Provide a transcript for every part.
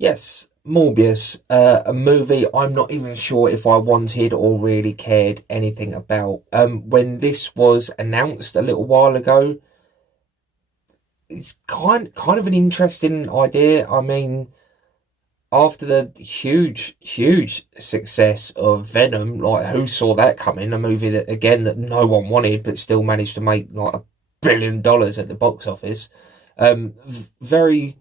Yes, Morbius, a movie I'm not even sure if I wanted or really cared anything about. When this was announced a little while ago, it's kind of an interesting idea. I mean, after the huge success of Venom, like who saw that coming? A movie that again that no one wanted, but still managed to make like $1 billion at the box office. Very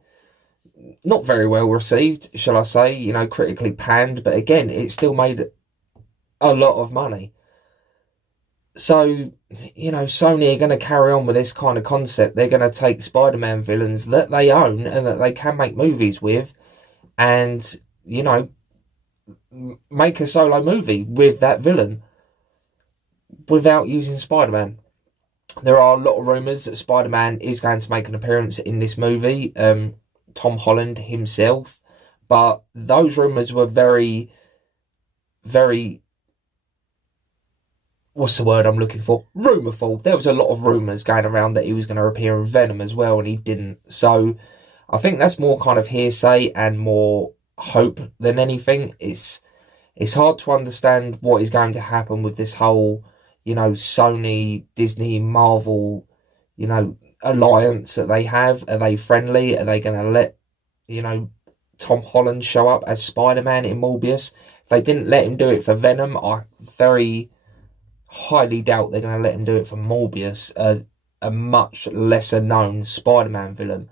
not very well received, shall I say? You know, critically panned, but again, it still made a lot of money. So, you know, Sony are going to carry on with this kind of concept. They're going to take Spider-Man villains that they own and that they can make movies with, and you know, make a solo movie with that villain without using Spider-Man. There are a lot of rumours that Spider-Man is going to make an appearance in this movie, Tom Holland himself, but those rumours were very, what's the word I'm looking for? Rumourful. There was a lot of rumours going around that he was going to appear in Venom as well, and he didn't. So I think that's more kind of hearsay and more hope than anything. It's hard to understand what is going to happen with this whole, you know, Sony, Disney, Marvel, you know, alliance that they have. Are they friendly? Are they going to let, you know, Tom Holland show up as Spider-Man in Morbius? If they didn't let him do it for Venom, I very highly doubt they're going to let him do it for Morbius, a much lesser known Spider-Man villain.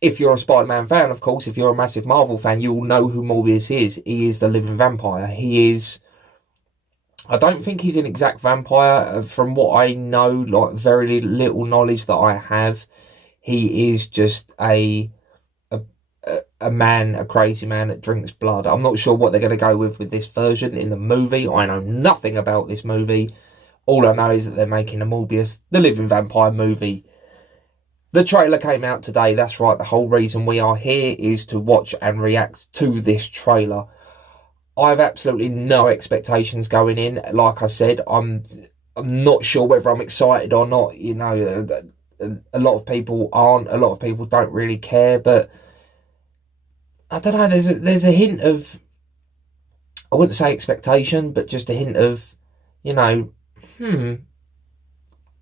If you're a Spider-Man fan, of course, if you're a massive Marvel fan, you will know who Morbius is. He is the living vampire. He is... I don't think he's an exact vampire. From what I know, like very little knowledge that I have, he is just a man, a crazy man that drinks blood. I'm not sure what they're going to go with this version in the movie. I know nothing about this movie. All I know is that they're making a Morbius, the living vampire movie. The trailer came out today. That's right. The whole reason we are here is to watch and react to this trailer. I have absolutely no expectations going in. Like I said, I'm not sure whether I'm excited or not. You know, a lot of people aren't. A lot of people don't really care. But I don't know. There's a hint of, I wouldn't say expectation, but just a hint of, you know,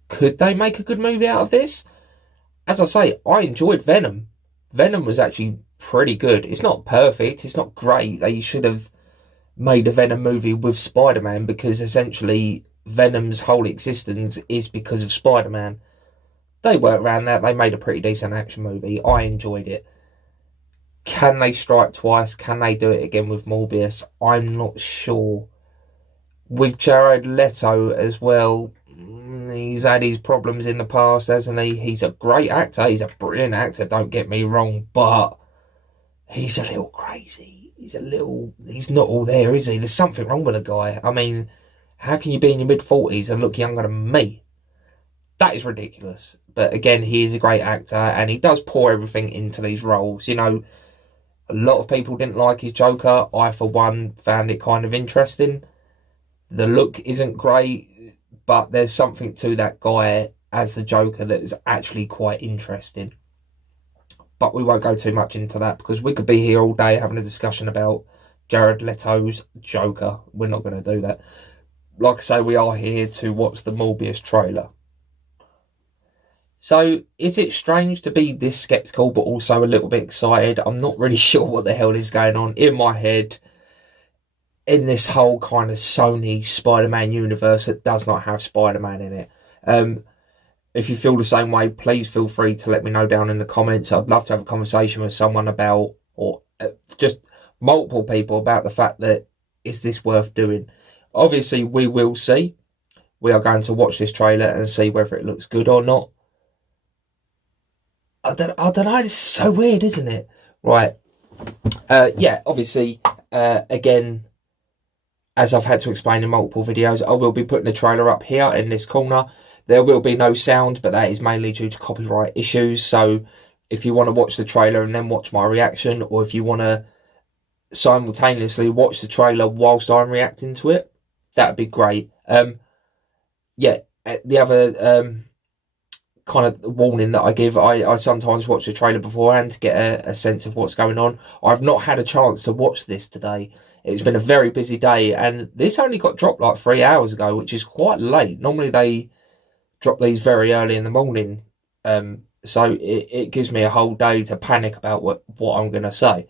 could they make a good movie out of this? As I say, I enjoyed Venom. Venom was actually pretty good. It's not perfect. It's not great. They should have made a Venom movie with Spider-Man, because essentially Venom's whole existence is because of Spider-Man. They worked around that. They made a pretty decent action movie. I enjoyed it. Can they strike twice? Can they do it again with Morbius? I'm not sure. With Jared Leto as well, he's had his problems in the past, hasn't he? He's a great actor. He's a brilliant actor, don't get me wrong, but he's a little crazy. He's not all there, is he? There's something wrong with the guy. I mean, how can you be in your mid-40s and look younger than me? That is ridiculous. But again, he is a great actor, and he does pour everything into these roles. You know, a lot of people didn't like his Joker. I, for one, found it kind of interesting. The look isn't great, but there's something to that guy as the Joker that is actually quite interesting. But we won't go too much into that, because we could be here all day having a discussion about Jared Leto's Joker. We're not going to do that. Like I say, we are here to watch the Morbius trailer. So, is it strange to be this sceptical but also a little bit excited? I'm not really sure what the hell is going on in my head in this whole kind of Sony Spider-Man universe that does not have Spider-Man in it. If you feel the same way, please feel free to let me know down in the comments. I'd love to have a conversation with someone about, or just multiple people about the fact that, is this worth doing? Obviously, we will see. We are going to watch this trailer and see whether it looks good or not. I don't know, it's so weird, isn't it? Right. Yeah, obviously, again, as I've had to explain in multiple videos, I will be putting the trailer up here in this corner. There will be no sound, but that is mainly due to copyright issues. So if you want to watch the trailer and then watch my reaction, or if you want to simultaneously watch the trailer whilst I'm reacting to it, that'd be great. Yeah, the other kind of warning that I give. I sometimes watch the trailer beforehand to get a sense of what's going on. I've not had a chance to watch this today. It's been a very busy day, and this only got dropped like 3 hours ago, which is quite late. Normally they drop these very early in the morning, so it gives me a whole day to panic about what I'm going to say.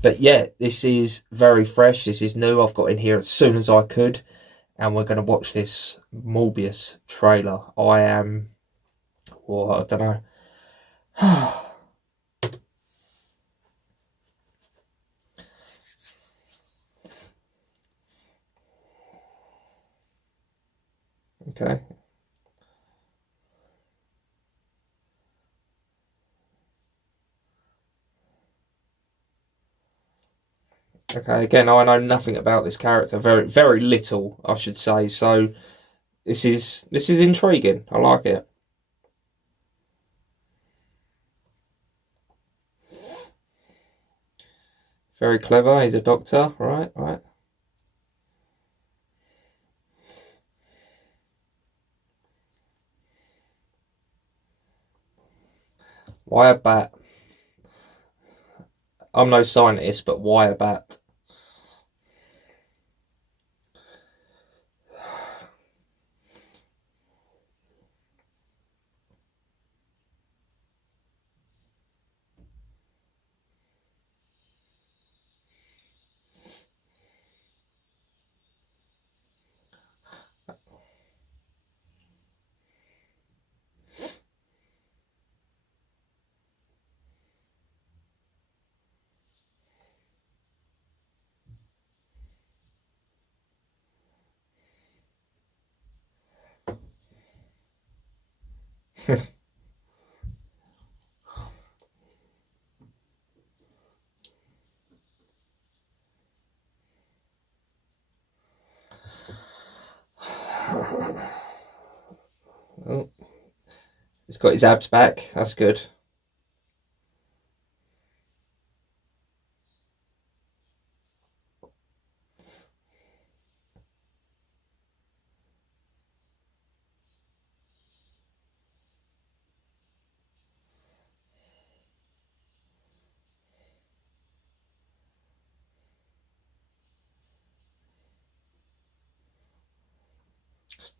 But yeah, this is very fresh. This is new. I've got in here as soon as I could, and we're going to watch this Morbius trailer. I am, well, I don't know. Okay. Okay, again, I know nothing about this character, very, very little, I should say. So this is intriguing. I like it. Very clever. He's a doctor, right? Right. Why a bat? I'm no scientist, but why a bat? Oh, he's got his abs back. That's good.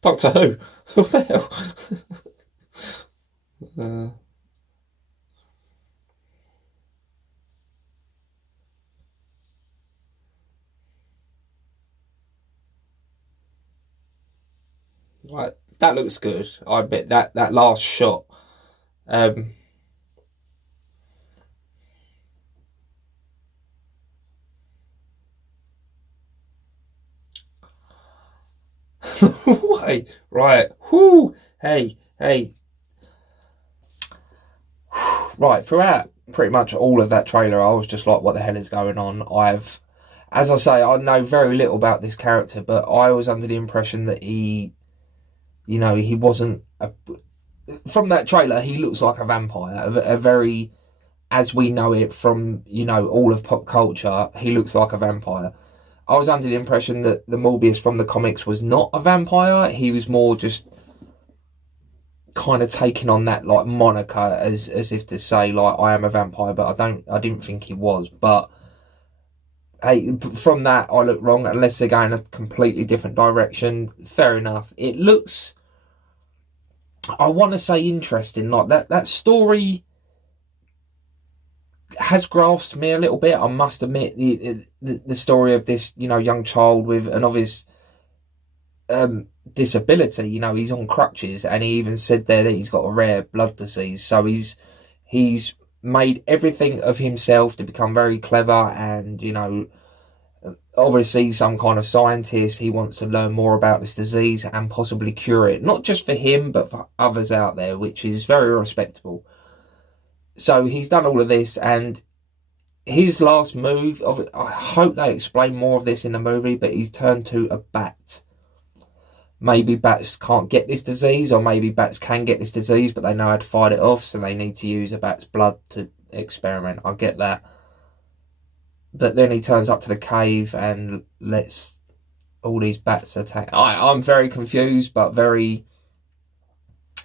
Doctor Who? What the hell? Right, that looks good. I bet that last shot. Um, Wait, right. Whoo! Hey, hey. Right, throughout pretty much all of that trailer, I was just like, what the hell is going on? As I say, I know very little about this character, but I was under the impression that he wasn't. From that trailer, he looks like a vampire, a very, as we know it from, all of pop culture, he looks like a vampire. I was under the impression that the Morbius from the comics was not a vampire. He was more just kind of taking on that like moniker as if to say like I am a vampire, but I didn't think he was. But hey, from that I look wrong unless they're going a completely different direction. Fair enough. It looks, I want to say, interesting. Like that story has grasped me a little bit. I must admit, the story of this young child with an obvious disability. He's on crutches, and he even said there that he's got a rare blood disease. So he's made everything of himself to become very clever, and obviously some kind of scientist. He wants to learn more about this disease and possibly cure it, not just for him but for others out there, which is very respectable. So he's done all of this, and his last move, I hope they explain more of this in the movie, but he's turned to a bat. Maybe bats can't get this disease, or maybe bats can get this disease, but they know how to fight it off, so they need to use a bat's blood to experiment. I get that. But then he turns up to the cave and lets all these bats attack. I'm very confused, but very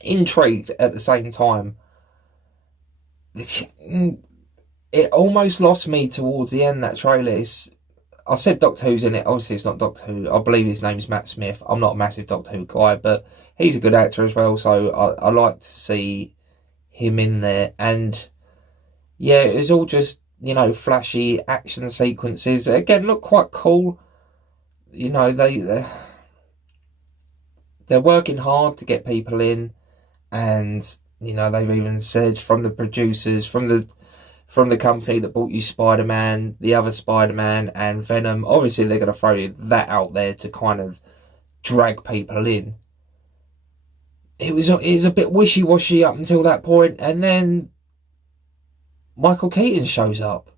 intrigued at the same time. It almost lost me towards the end, that trailer. I said Doctor Who's in it. Obviously, it's not Doctor Who. I believe his name's Matt Smith. I'm not a massive Doctor Who guy, but he's a good actor as well, so I like to see him in there. And yeah, it was all just, flashy action sequences. Again, look quite cool. They're working hard to get people in, and they've even said from the producers, from the company that bought you Spider-Man, the other Spider-Man, and Venom, obviously they're going to throw that out there to kind of drag people in. It was a bit wishy-washy up until that point, and then Michael Keaton shows up.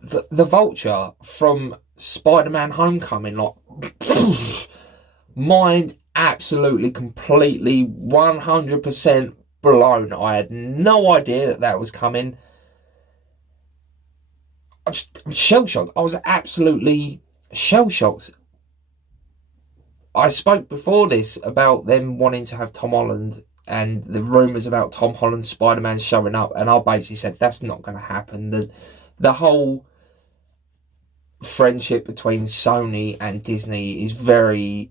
The Vulture from Spider-Man Homecoming, mind absolutely, completely, 100% blown. I had no idea that was coming. I'm shell-shocked. I was absolutely shell-shocked. I spoke before this about them wanting to have Tom Holland and the rumours about Tom Holland's Spider-Man showing up, and I basically said that's not going to happen. The whole friendship between Sony and Disney is very,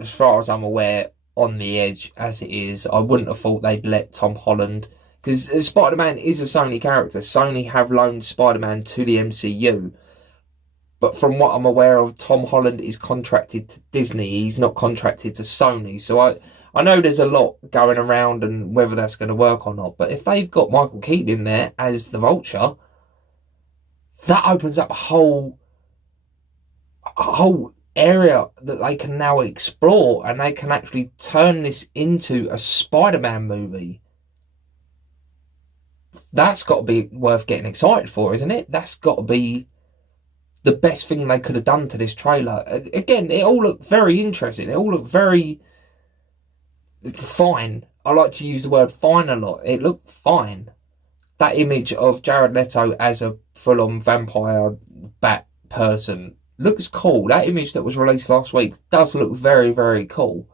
as far as I'm aware, on the edge as it is. I wouldn't have thought they'd let Tom Holland, because Spider-Man is a Sony character. Sony have loaned Spider-Man to the MCU, but from what I'm aware of, Tom Holland is contracted to Disney. He's not contracted to Sony. So I know there's a lot going around and whether that's going to work or not. But if they've got Michael Keaton in there as the Vulture, that opens up a whole area that they can now explore, and they can actually turn this into a Spider-Man movie. That's got to be worth getting excited for, isn't it? That's got to be the best thing they could have done to this trailer. Again, it all looked very interesting. It all looked very fine. I like to use the word fine a lot. It looked fine. That image of Jared Leto as a full-on vampire bat person looks cool. That image that was released last week does look very, very cool.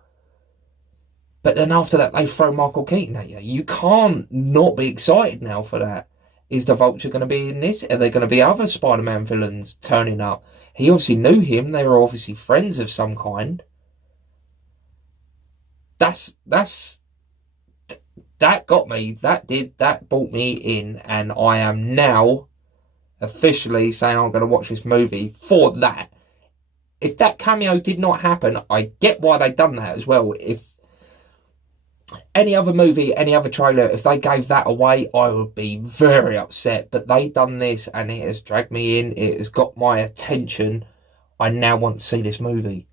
But then after that, they throw Michael Keaton at you. You can't not be excited now for that. Is the Vulture going to be in this? Are there going to be other Spider-Man villains turning up? He obviously knew him. They were obviously friends of some kind. That got me. That brought me in. And I am now officially saying I'm going to watch this movie for that. If that cameo did not happen, I get why they've done that as well. If any other movie, any other trailer, if they gave that away, I would be very upset. But they done this and it has dragged me in. It has got my attention. I now want to see this movie.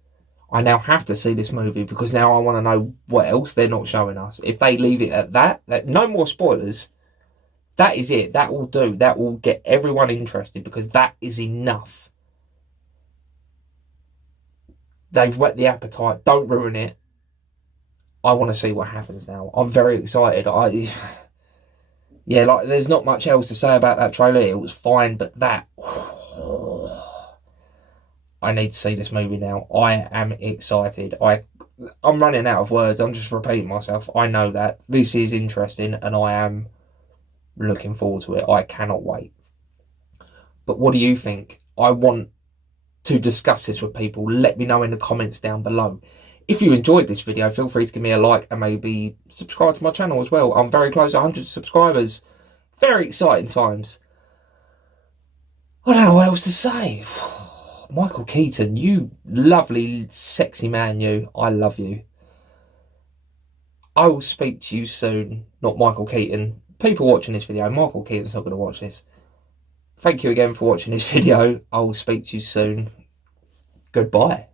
I now have to see this movie because now I want to know what else they're not showing us. If they leave it at that no more spoilers, that is it. That will do. That will get everyone interested because that is enough. They've whet the appetite. Don't ruin it. I want to see what happens now. I'm very excited. There's not much else to say about that trailer. It was fine, but that... I need to see this movie now. I am excited. I'm running out of words. I'm just repeating myself. I know that. This is interesting, and I am looking forward to it. I cannot wait. But what do you think? I want to discuss this with people. Let me know in the comments down below. If you enjoyed this video, feel free to give me a like and maybe subscribe to my channel as well. I'm very close to 100 subscribers. Very exciting times. I don't know what else to say. Michael Keaton, you lovely, sexy man, you. I love you. I will speak to you soon. Not Michael Keaton. People watching this video, Michael Keaton's not going to watch this. Thank you again for watching this video. I will speak to you soon. Goodbye.